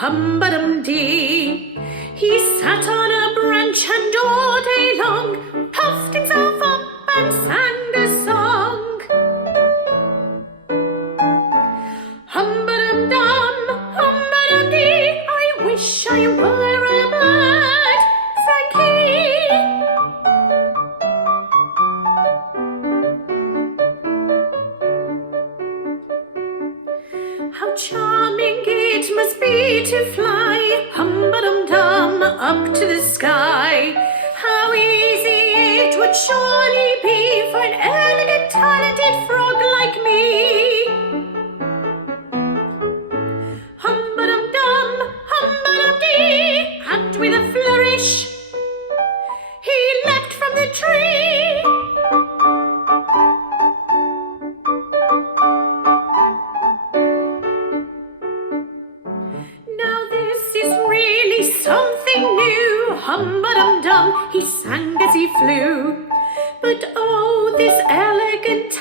hum-ba-dum-dee. He sat on a branch and all day long puffed himself up and sang a song. Hum-ba-dum-dum, hum-ba-dum-dee, I wish I were a bird, Frankie. How charming it must be to fly, hum-ba-dum-dum, up to the sky. How easy it would surely be for an elegant, talented frog like me. Hum-ba-dum-dum, hum-ba-dum-dee, and with a flourish, he leapt from the tree. Now this is really something new, hum-ba-dum-dum, he sang as he flew. But oh, this elegant